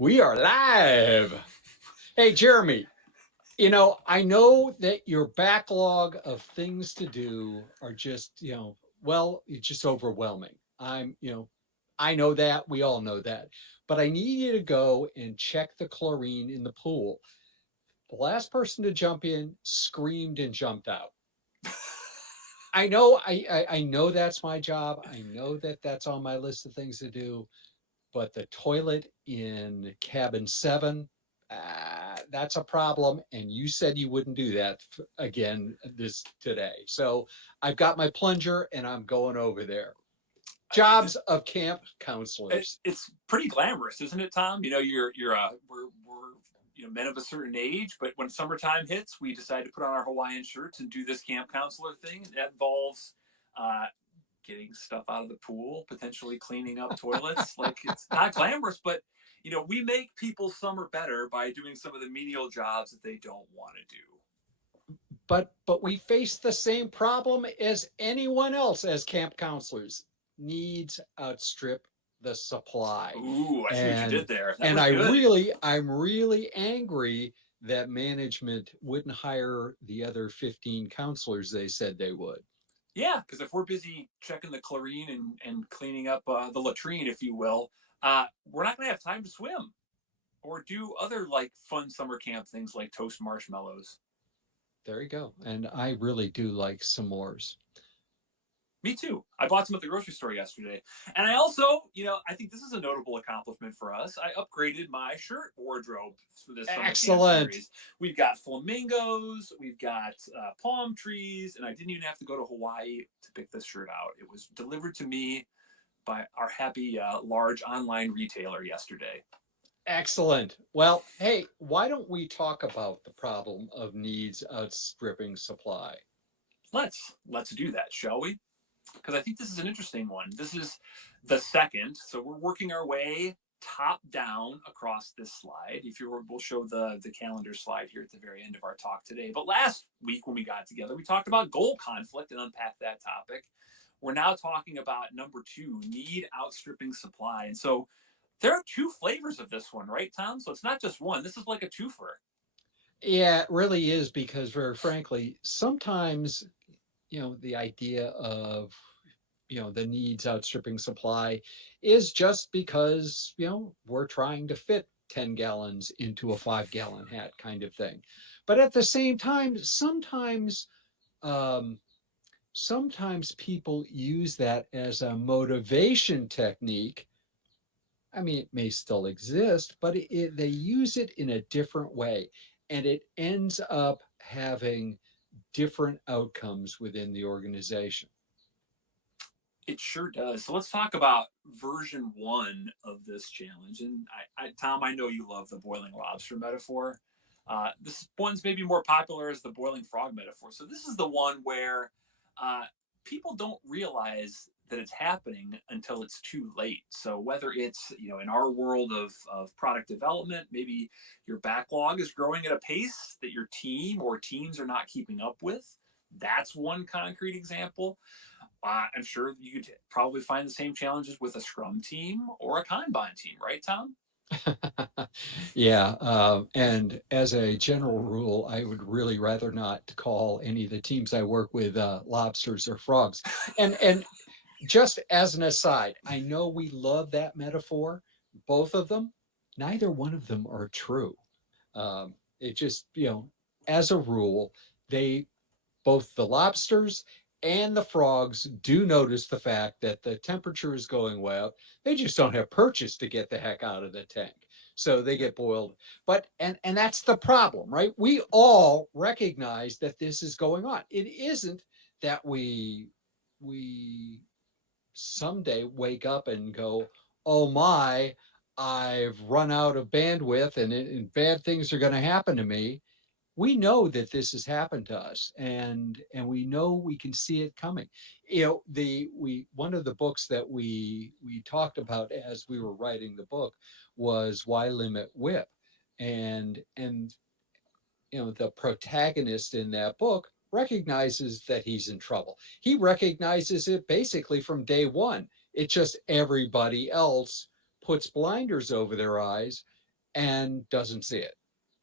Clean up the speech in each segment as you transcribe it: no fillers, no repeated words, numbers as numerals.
We are live. Hey, Jeremy, I know that your backlog of things to do are just, well, it's just overwhelming. I know that. We all know that. But I need you to go and check the chlorine in the pool. The last person to jump in screamed and jumped out. I know, I know that's my job. I know that that's on my list of things to do. But the toilet in cabin 7, that's a problem. And you said you wouldn't do that again today. So I've got my plunger and I'm going over there. Jobs of camp counselors. It's pretty glamorous, isn't it, Tom? We're men of a certain age, but when summertime hits, we decide to put on our Hawaiian shirts and do this camp counselor thing. That involves getting stuff out of the pool, potentially cleaning up toilets. Like, it's not glamorous, but we make people's summer better by doing some of the menial jobs that they don't want to do. But we face the same problem as anyone else as camp counselors. Needs outstrip the supply. Ooh, I see what you did there. I'm really angry that management wouldn't hire the other 15 counselors they said they would. Yeah, because if we're busy checking the chlorine and cleaning up the latrine, if you will, we're not going to have time to swim or do other like fun summer camp things like toast marshmallows. There you go. And I really do like s'mores. Me too. I bought some at the grocery store yesterday. And I also, I think this is a notable accomplishment for us. I upgraded my shirt wardrobe for this summer camp series. We've got flamingos, we've got palm trees, and I didn't even have to go to Hawaii to pick this shirt out. It was delivered to me by our happy large online retailer yesterday. Excellent. Well, hey, why don't we talk about the problem of needs outstripping supply? Let's do that, shall we? Because I think this is an interesting one. This is the second. So we're working our way top down across this slide. We'll show the calendar slide here at the very end of our talk today. But last week when we got together, we talked about goal conflict and unpacked that topic. We're now talking about number 2, need outstripping supply. And so there are 2 flavors of this one, right, Tom? So it's not just one. This is like a twofer. Yeah, it really is, because very frankly, sometimes the idea of the needs outstripping supply is just because we're trying to fit 10 gallons into a 5-gallon hat kind of thing. But at the same time, sometimes people use that as a motivation technique. I mean, it may still exist, but they use it in a different way, and it ends up having different outcomes within the organization. It sure does. So let's talk about version 1 of this challenge. And Tom, I know you love the boiling lobster metaphor. This one's maybe more popular as the boiling frog metaphor. So this is the one where people don't realize that it's happening until it's too late. So whether it's, in our world of product development, maybe your backlog is growing at a pace that your team or teams are not keeping up with. That's one concrete example. I'm sure you could probably find the same challenges with a Scrum team or a Kanban team, right, Tom? Yeah. And as a general rule, I would really rather not call any of the teams I work with lobsters or frogs. And just as an aside, I know we love that metaphor, both of them. Neither one of them are true. It just, as a rule, both the lobsters and the frogs do notice the fact that the temperature is going way up. They just don't have purchase to get the heck out of the tank. So they get boiled. But and that's the problem, right? We all recognize that this is going on. It isn't that we someday wake up and go, oh my, I've run out of bandwidth and bad things are going to happen to me. We know that this has happened to us, and we know we can see it coming. One of the books that we talked about as we were writing the book was Why Limit WIP, and the protagonist in that book recognizes that he's in trouble. He recognizes it basically from day one. It's just everybody else puts blinders over their eyes and doesn't see it.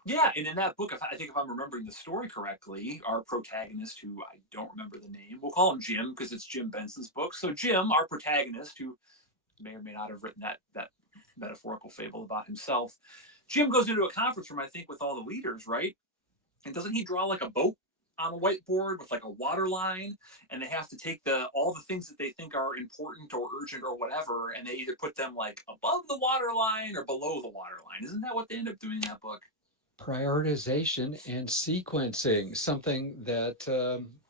Yeah, and in that book, I think if I'm remembering the story correctly, our protagonist, who I don't remember the name, we'll call him Jim because it's Jim Benson's book. So Jim, our protagonist, who may or may not have written that metaphorical fable about himself, Jim goes into a conference room, I think, with all the leaders, right? And doesn't he draw like a boat on a whiteboard with like a water line, and they have to take all the things that they think are important or urgent or whatever, and they either put them like above the water line or below the water line. Isn't that what they end up doing in that book? Prioritization and sequencing, something that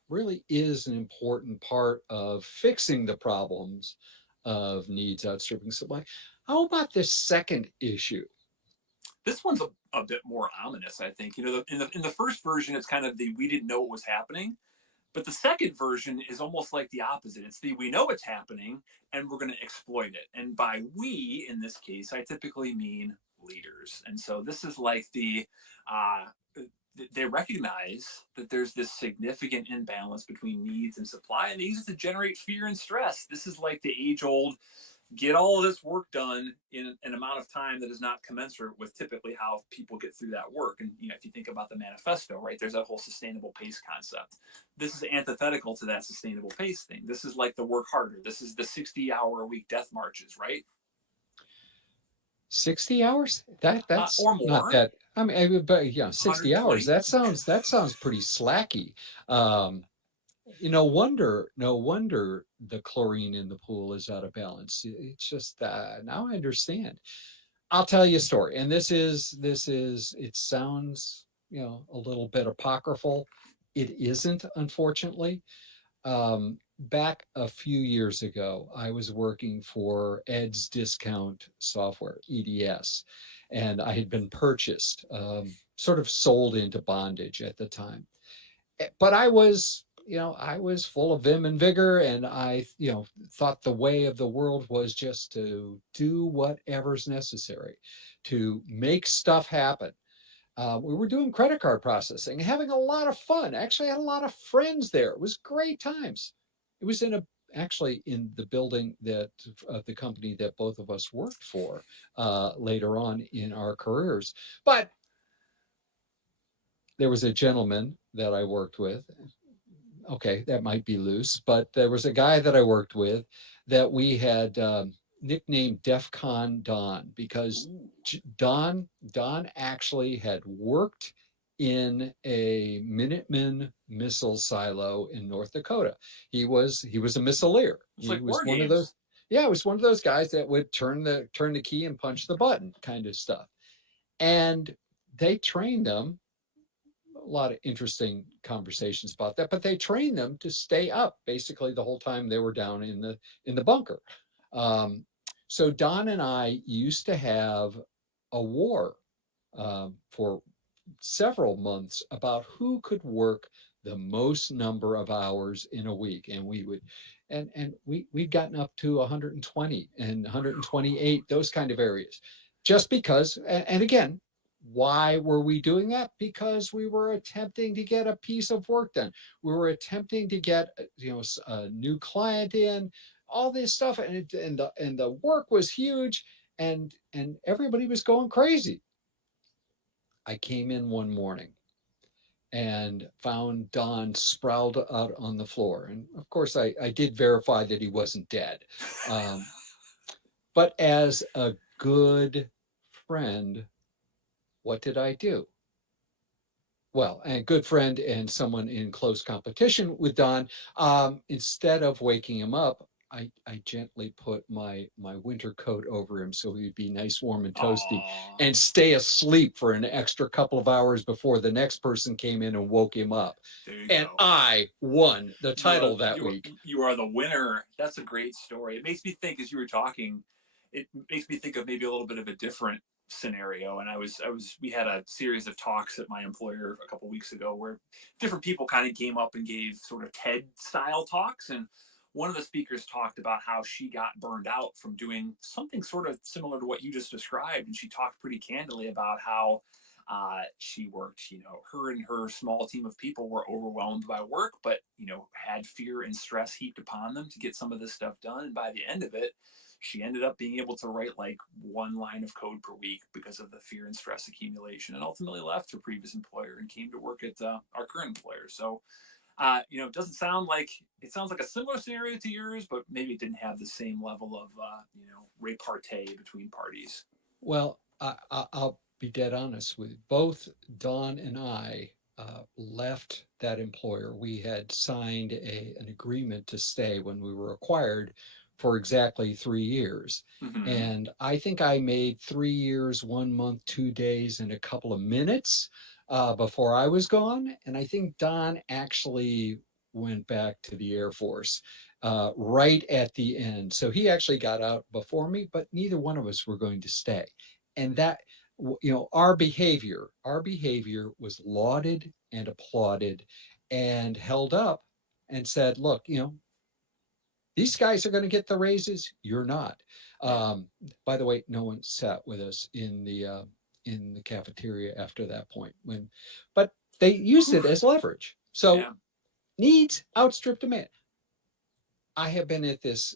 really is an important part of fixing the problems of needs outstripping supply. How about this second issue? This one's a bit more ominous, I think. You know, in the first version, it's kind of the we didn't know what was happening, but the second version is almost like the opposite. It's the we know it's happening and we're going to exploit it. And by we, in this case, I typically mean leaders. And so this is like they recognize that there's this significant imbalance between needs and supply, and they use it to generate fear and stress. This is like the age old get all of this work done in an amount of time that is not commensurate with typically how people get through that work. And if you think about the manifesto, right, there's that whole sustainable pace concept. This is antithetical to that sustainable pace thing. This is like the work harder. This is the 60-hour-a-week death marches, right? 60 hours? That's Or not more. that. I mean, but 60 hours. 120. That sounds pretty slacky. Um, no wonder the chlorine in the pool is out of balance. It's just now I understand. I'll tell you a story, and this is it sounds a little bit apocryphal. It isn't, unfortunately. Back a few years ago, I was working for Ed's Discount Software, EDS, and I had been purchased, sort of sold into bondage at the time. But I was full of vim and vigor, and I thought the way of the world was just to do whatever's necessary to make stuff happen. We were doing credit card processing, having a lot of fun. Actually, I had a lot of friends there. It was great times. It was actually in the building that of the company that both of us worked for later on in our careers. But there was a gentleman that I worked with. Okay, that might be loose, but there was a guy that I worked with that we had nicknamed DEFCON Don because Don actually had worked in a Minuteman missile silo in North Dakota. He was a missileer. It's He like was war one of games. those. Yeah, it was one of those guys that would turn the key and punch the button kind of stuff. And they trained them a lot of interesting conversations about that, but they trained them to stay up basically the whole time they were down in the bunker. Um, so Don and I used to have a war for several months about who could work the most number of hours in a week, and we'd gotten up to 120 and 128, those kind of areas, just because. And again, why were we doing that? Because we were attempting to get a piece of work done. We were attempting to get a new client in, all this stuff, and the work was huge, and everybody was going crazy. I came in one morning and found Don sprawled out on the floor. And of course, I did verify that he wasn't dead. Um, but as a good friend, what did I do? Well, and good friend and someone in close competition with Don, instead of waking him up, I gently put my winter coat over him so he'd be nice, warm, and toasty, Aww. and stay asleep for an extra couple of hours before the next person came in and woke him up. There you And go. I won the title that week. You are the winner. That's a great story. It makes me think, as you were talking, it makes me think of maybe a little bit of a different scenario. And we had a series of talks at my employer a couple of weeks ago where different people kind of came up and gave sort of TED style talks. And one of the speakers talked about how she got burned out from doing something sort of similar to what you just described. And she talked pretty candidly about how she worked, her and her small team of people were overwhelmed by work, but, had fear and stress heaped upon them to get some of this stuff done. And by the end of it, She ended up being able to write like 1 line of code per week because of the fear and stress accumulation, and ultimately left her previous employer and came to work at our current employer. So, it doesn't sound like it sounds like a similar scenario to yours, but maybe it didn't have the same level of, repartee between parties. Well, I'll be dead honest with you. Both Don and I left that employer. We had signed an agreement to stay when we were acquired for exactly 3 years. Mm-hmm. And I think I made 3 years, 1 month, 2 days, and a couple of minutes before I was gone. And I think Don actually went back to the Air Force right at the end. So he actually got out before me, but neither one of us were going to stay. And that, our behavior was lauded and applauded and held up and said, look, these guys are going to get the raises. You're not. Yeah. By the way, no one sat with us in the cafeteria after that point. But they used Whew. it as leverage. So Yeah. needs outstrip demand. I have been at this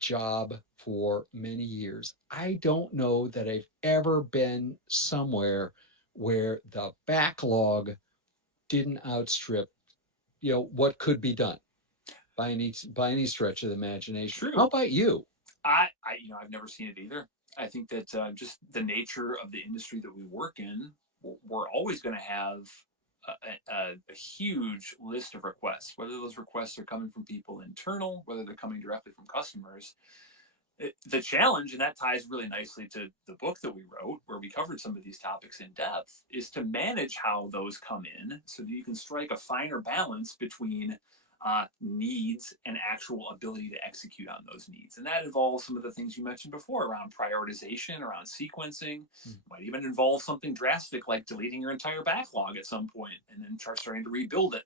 job for many years. I don't know that I've ever been somewhere where the backlog didn't outstrip, what could be done by any stretch of the imagination. How True. about you? I've never seen it either. I think that just the nature of the industry that we work in, we're always going to have a huge list of requests, whether those requests are coming from people internal, whether they're coming directly from customers. The challenge, and that ties really nicely to the book that we wrote, where we covered some of these topics in depth, is to manage how those come in so that you can strike a finer balance between needs and actual ability to execute on those needs. And that involves some of the things you mentioned before around prioritization, around sequencing. Might even involve something drastic like deleting your entire backlog at some point and then starting to rebuild it.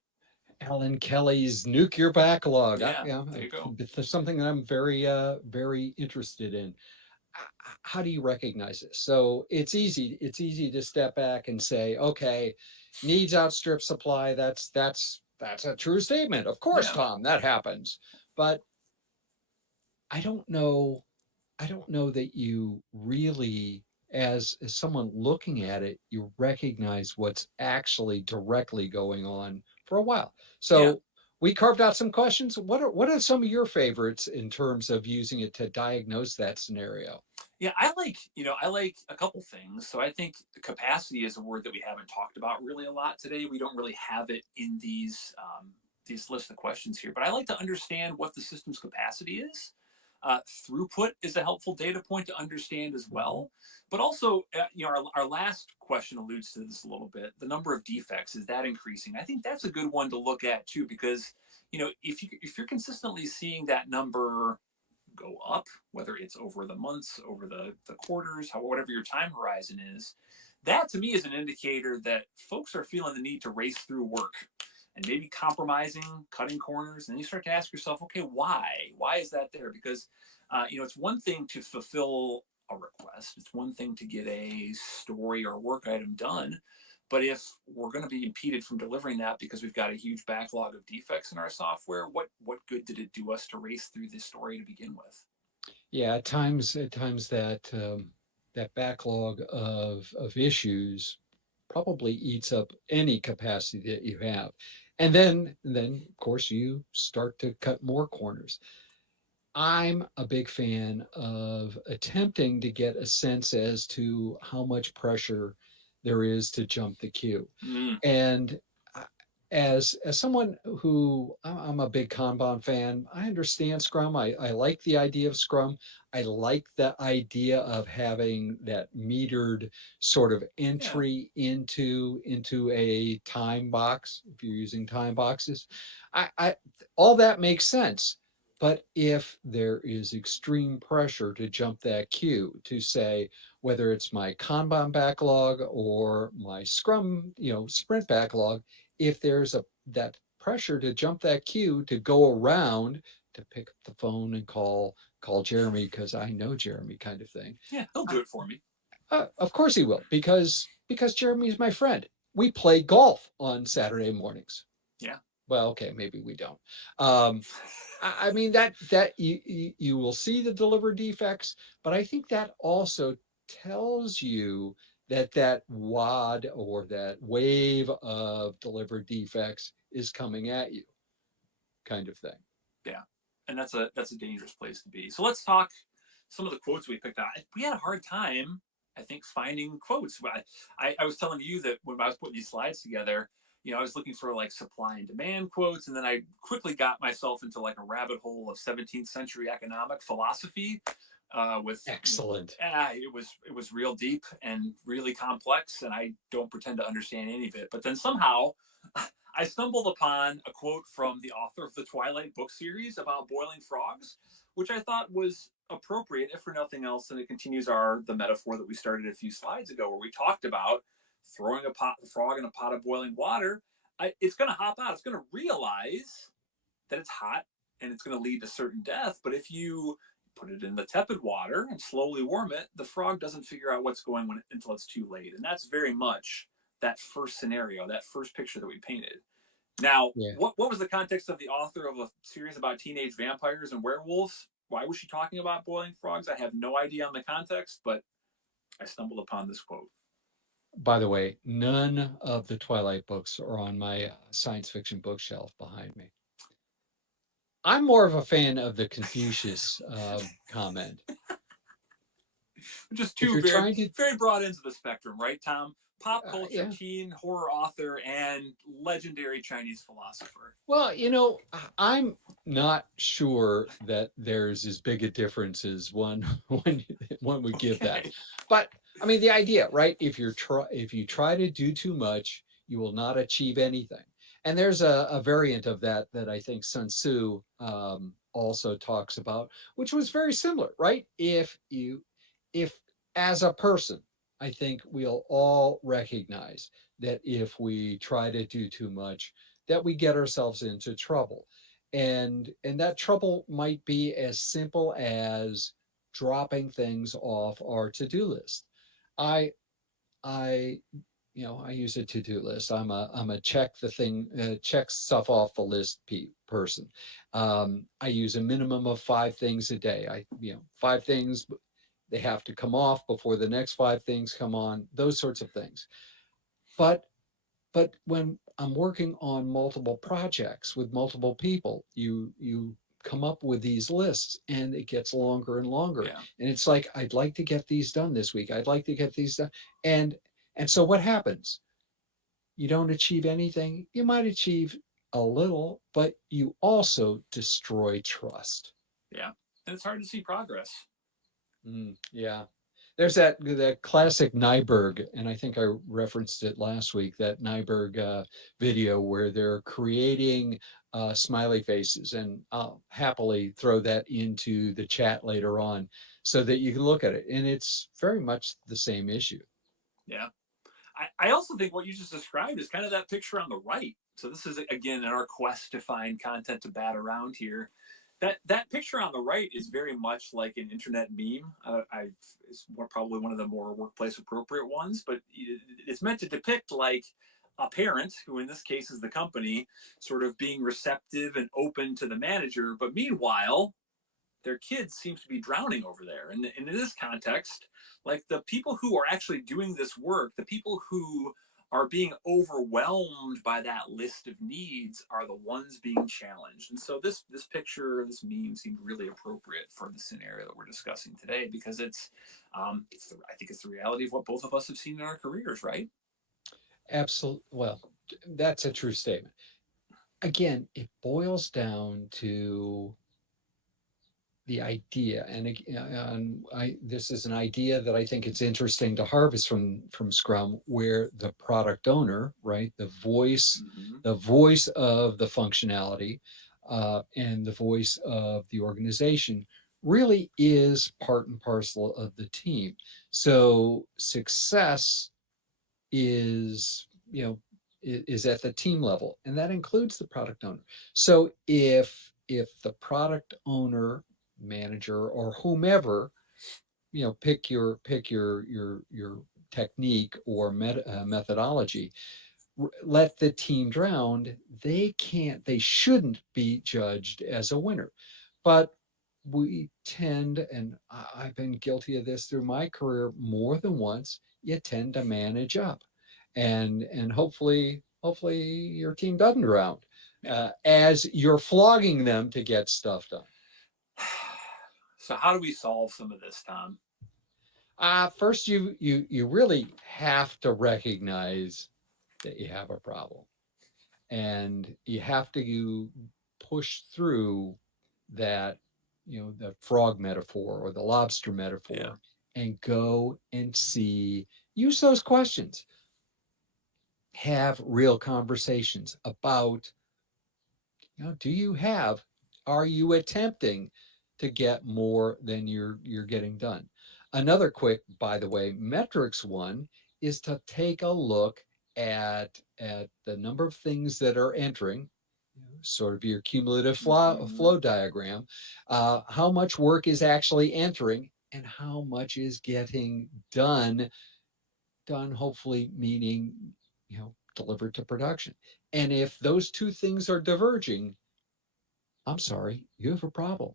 Alan Kelly's nuclear backlog. Yeah, there you go. It's something that I'm very interested in. How do you recognize this? So it's easy to step back and say, okay, needs outstrip supply. That's a true statement. Of course, Yeah. Tom, that happens. But I don't know. I don't know that you really, as someone looking at it, you recognize what's actually directly going on for a while. Yeah. So we carved out some questions. What are some of your favorites in terms of using it to diagnose that scenario? Yeah, I like a couple things. So I think capacity is a word that we haven't talked about really a lot today. We don't really have it in these list of questions here, but I like to understand what the system's capacity is. Throughput is a helpful data point to understand as well. But also, our last question alludes to this a little bit. The number of defects, is that increasing? I think that's a good one to look at too, because if you're consistently seeing that number go up, whether it's over the months, over the quarters, whatever your time horizon is, that to me is an indicator that folks are feeling the need to race through work and maybe compromising, cutting corners. And then you start to ask yourself, okay, why? Why is that there? Because it's one thing to fulfill a request. It's one thing to get a story or work item done. But if we're going to be impeded from delivering that because we've got a huge backlog of defects in our software, what good did it do us to race through this story to begin with? Yeah, at times that backlog of issues probably eats up any capacity that you have. And then of course you start to cut more corners. I'm a big fan of attempting to get a sense as to how much pressure there is to jump the queue. Mm, And as someone who I'm a big Kanban fan, I understand Scrum. I like the idea of Scrum. I like the idea of having that metered sort of yeah, entry into a time box if you're using time boxes. I all that makes sense. But if there is extreme pressure to jump that queue, to say whether it's my Kanban backlog or my Scrum, sprint backlog, if there's that pressure to jump that queue, to go around, to pick up the phone and call Jeremy because I know Jeremy, kind of thing. yeah, he'll do it for me. Of course he will, because Jeremy is my friend. We play golf on Saturday mornings. Yeah, Well, okay, maybe we don't. I mean that you will see the delivered defects, but I think that also tells you that that wad or that wave of delivered defects is coming at you, kind of thing. Yeah, and that's a dangerous place to be. So let's talk some of the quotes we picked out. We had a hard time, I think, finding quotes. I was telling you that when I was putting these slides together, I was looking for like supply and demand quotes, and then I quickly got myself into like a rabbit hole of 17th century economic philosophy. With Excellent. it was real deep and really complex, and I don't pretend to understand any of it. But then somehow I stumbled upon a quote from the author of the Twilight book series about boiling frogs, which I thought was appropriate, if for nothing else, and it continues the metaphor that we started a few slides ago, where we talked about throwing a frog in a pot of boiling water. It's going to hop out. It's going to realize that it's hot and it's going to lead to certain death. But if you put it in the tepid water and slowly warm it, the frog doesn't figure out what's going on until it's too late. And that's very much that first scenario, that first picture that we painted. Now, Yeah. what was the context of the author of a series about teenage vampires and werewolves? Why was she talking about boiling frogs? I have no idea on the context, but I stumbled upon this quote. By the way, none of the Twilight books are on my science fiction bookshelf behind me. I'm more of a fan of the Confucius comment. Just If two you're very, trying to, very broad ends of the spectrum, right, Tom? Pop culture, yeah. teen horror author, and legendary Chinese philosopher. Well, I'm not sure that there's as big a difference as one one would give that. Okay. But I mean, the idea, right? If you try to do too much, you will not achieve anything. And there's a variant of that that I think Sun Tzu also talks about, which was very similar, right? If as a person, I think we'll all recognize that if we try to do too much, that we get ourselves into trouble. And that trouble might be as simple as dropping things off our to-do list. I I I use a to-do list. I'm a check stuff off the list person. I use a minimum of 5 things a day. 5 things, they have to come off before the next 5 things come on. Those sorts of things. But but when I'm working on multiple projects with multiple people, you come up with these lists and it gets longer and longer. Yeah. And it's like, I'd like to get these done this week. I'd like to get these done. And and so what happens? You don't achieve anything. You might achieve a little, but you also destroy trust. Yeah. And it's hard to see progress. Yeah. There's that classic Nyberg, and I think I referenced it last week, that Nyberg video where they're creating smiley faces, and I'll happily throw that into the chat later on so that you can look at it. And it's very much the same issue. Yeah. I also think what you just described is kind of that picture on the right. So this is again in our quest to find content to bat around here. That picture on the right is very much like an internet meme. It's probably one of the more workplace appropriate ones, but it's meant to depict like a parent, who in this case is the company, sort of being receptive and open to the manager, but meanwhile their kids seems to be drowning over there. And in this context, like the people who are actually doing this work, the people who are being overwhelmed by that list of needs are the ones being challenged. And so this picture, this meme seemed really appropriate for the scenario that we're discussing today, because I think it's the reality of what both of us have seen in our careers, right? Absolutely. Well, that's a true statement. Again, it boils down to the idea, and this is an idea that I think it's interesting to harvest from Scrum, where the product owner, right, Mm-hmm. the voice of the functionality, and the voice of the organization really is part and parcel of the team. So success is is at the team level, and that includes the product owner. So if the product owner, manager, or whomever, pick your technique or methodology, let the team drown, they shouldn't be judged as a winner. But we tend, and I've been guilty of this through my career more than once, you tend to manage up. And hopefully your team doesn't drown as you're flogging them to get stuff done. So how do we solve some of this, Tom? First, you really have to recognize that you have a problem, and you have to push through that, the frog metaphor or the lobster metaphor, and go and see. Use those questions. Have real conversations about, do you have? Are you attempting to get more than you're getting done? Another quick, by the way, metrics one is to take a look at the number of things that are entering, sort of your cumulative flow diagram, how much work is actually entering and how much is getting done, hopefully meaning, delivered to production. And if those two things are diverging, I'm sorry, you have a problem.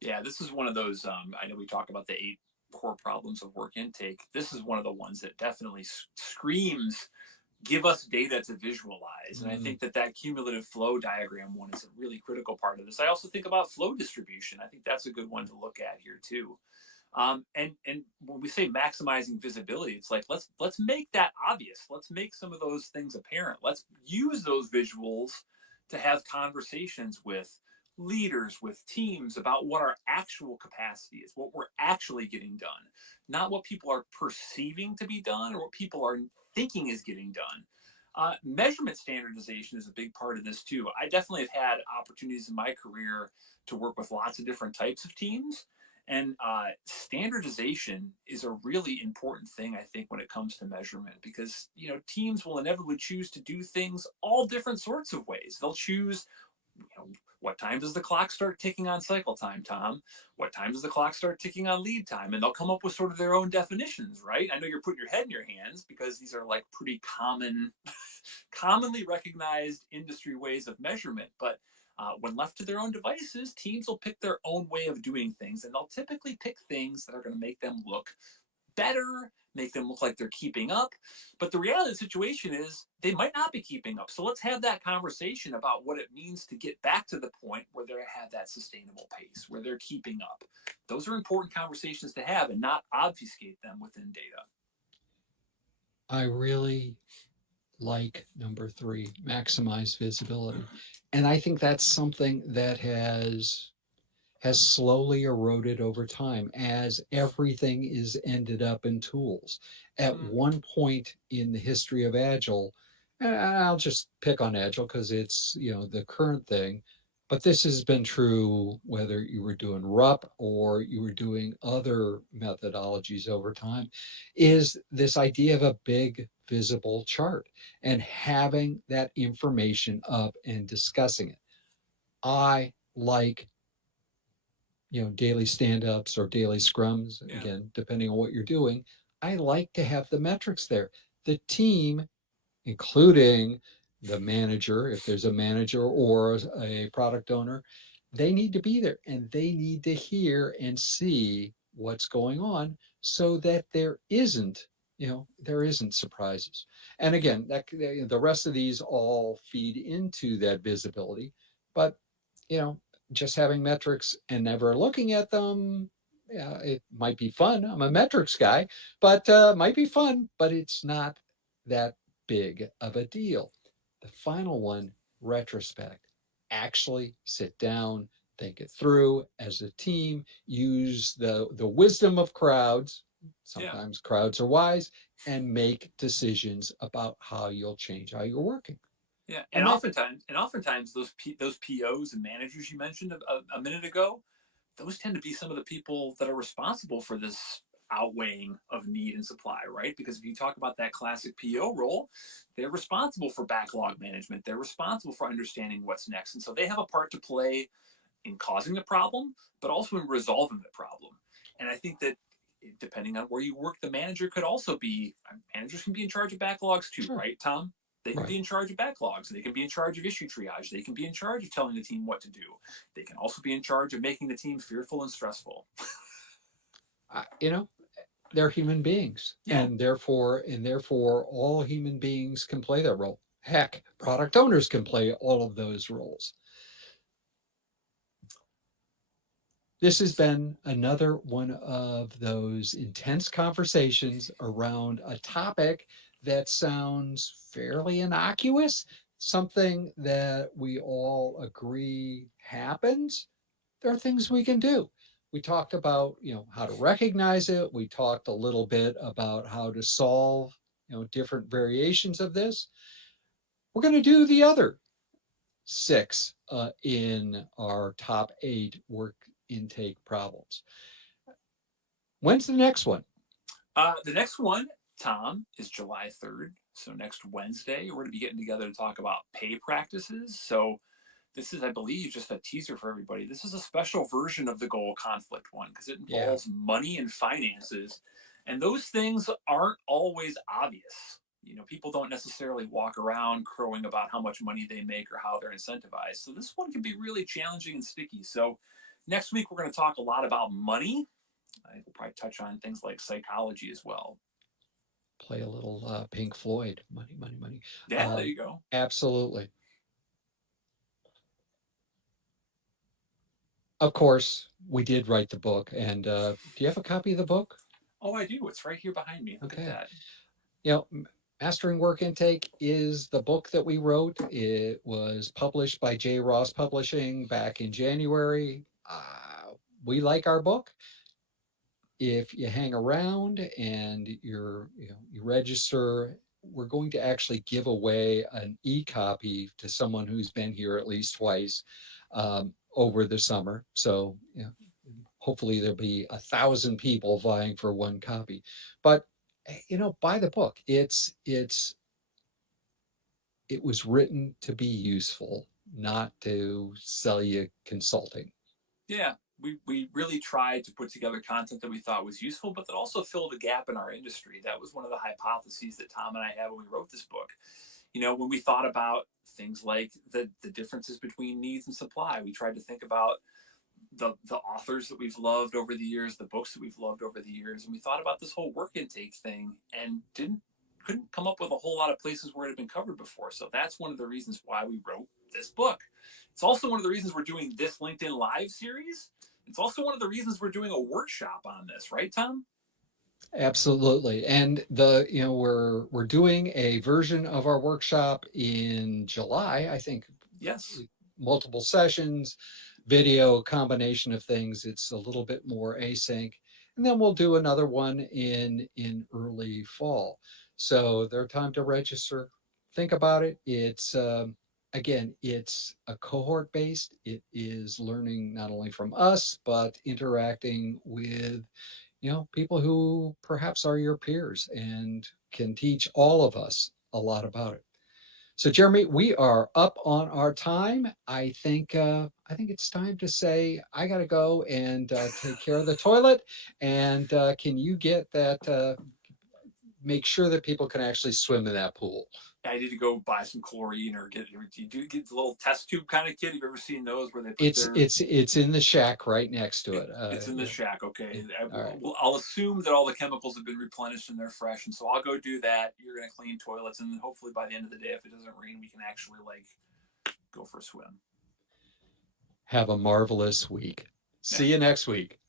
Yeah, this is one of those. I know we talk about the 8 core problems of work intake. This is one of the ones that definitely screams, give us data to visualize. And I think that cumulative flow diagram one is a really critical part of this. I also think about flow distribution. I think that's a good one to look at here too. And when we say maximizing visibility, it's like let's make that obvious. Let's make some of those things apparent. Let's use those visuals to have conversations with leaders, with teams about what our actual capacity is, what we're actually getting done, not what people are perceiving to be done or what people are thinking is getting done. Measurement standardization is a big part of this too. I definitely have had opportunities in my career to work with lots of different types of teams. And standardization is a really important thing, I think, when it comes to measurement, because teams will inevitably choose to do things all different sorts of ways. They'll choose, what time does the clock start ticking on cycle time, Tom? What time does the clock start ticking on lead time? And they'll come up with sort of their own definitions, right? I know you're putting your head in your hands because these are like pretty commonly recognized industry ways of measurement, but when left to their own devices, teams will pick their own way of doing things, and they'll typically pick things that are going to make them look better, make them look like they're keeping up. But the reality of the situation is they might not be keeping up. So let's have that conversation about what it means to get back to the point where they have that sustainable pace, where they're keeping up. Those are important conversations to have and not obfuscate them within data. I really like number 3, maximize visibility. And I think that's something that has slowly eroded over time as everything is ended up in tools. At one point in the history of Agile, and I'll just pick on Agile because it's the current thing, but this has been true whether you were doing RUP or you were doing other methodologies over time, is this idea of a big visible chart and having that information up and discussing it. I like daily stand-ups or daily scrums, again, depending on what you're doing. I like to have the metrics there. The team, including the manager, if there's a manager or a product owner, they need to be there and they need to hear and see what's going on so that there isn't surprises. And again, that the rest of these all feed into that visibility, but just having metrics and never looking at them, yeah, it might be fun. I'm a metrics guy, but might be fun, but it's not that big of a deal. The final one, retrospect. Actually sit down, think it through as a team, use the wisdom of crowds. Sometimes crowds are wise, and make decisions about how you'll change how you're working. Yeah, and oftentimes those POs and managers you mentioned a minute ago, those tend to be some of the people that are responsible for this outweighing of need and supply, right? Because if you talk about that classic PO role, they're responsible for backlog management. They're responsible for understanding what's next. And so they have a part to play in causing the problem, but also in resolving the problem. And I think that depending on where you work, the manager could also be, managers can be in charge of backlogs too, right, Tom? They can be in charge of backlogs. They can be in charge of issue triage. They can be in charge of telling the team what to do. They can also be in charge of making the team fearful and stressful. They're human beings, Yeah. and therefore all human beings can play their role. Heck, product owners can play all of those roles. This has been another one of those intense conversations around a topic that sounds fairly innocuous, something that we all agree happens. There are things we can do. We talked about, how to recognize it. We talked a little bit about how to solve, different variations of this. We're going to do the other 6 in our top 8 work intake problems. When's the next one? The next one, Tom, is July 3rd. So next Wednesday, we're going to be getting together to talk about pay practices. So this is, I believe, just a teaser for everybody. This is a special version of the goal conflict one because it involves money and finances. And those things aren't always obvious. People don't necessarily walk around crowing about how much money they make or how they're incentivized. So this one can be really challenging and sticky. So next week, we're going to talk a lot about money. I will probably touch on things like psychology as well. Play a little Pink Floyd. Money, money, money. Yeah, there you go. Absolutely. Of course, we did write the book. And do you have a copy of the book? Oh, I do. It's right here behind me. Look at that. Mastering Work Intake is the book that we wrote. It was published by JRoss Publishing back in January. We like our book. If you hang around and you register, we're going to actually give away an e-copy to someone who's been here at least twice over the summer. So hopefully there'll be 1,000 people vying for one copy. But buy the book. It was written to be useful, not to sell you consulting. Yeah, we really tried to put together content that we thought was useful, but that also filled a gap in our industry. That was one of the hypotheses that Tom and I had when we wrote this book. When we thought about things like the differences between needs and supply, we tried to think about the authors that we've loved over the years, the books that we've loved over the years, and we thought about this whole work intake thing and couldn't come up with a whole lot of places where it had been covered before. So that's one of the reasons why we wrote this book. It's also one of the reasons we're doing this LinkedIn Live series. It's also one of the reasons we're doing a workshop on this, right, Tom? Absolutely. And we're doing a version of our workshop in July, I think. Yes. Multiple sessions, video, combination of things. It's a little bit more async. And then we'll do another one in early fall. So there's time to register. Think about it. It's again, it's a cohort based. It is learning not only from us, but interacting with people who perhaps are your peers and can teach all of us a lot about it. So, Jeremy, we are up on our time. I think it's time to say I got to go and take care of the toilet. And can you get that? Make sure that people can actually swim in that pool. I need to go buy some chlorine or get the little test tube kind of kit. Have you ever seen those where they put it's in the shack right next to it. It's in the shack. Okay. Right. I'll assume that all the chemicals have been replenished and they're fresh. And so I'll go do that. You're going to clean toilets. And then hopefully by the end of the day, if it doesn't rain, we can actually go for a swim. Have a marvelous week. See you next week.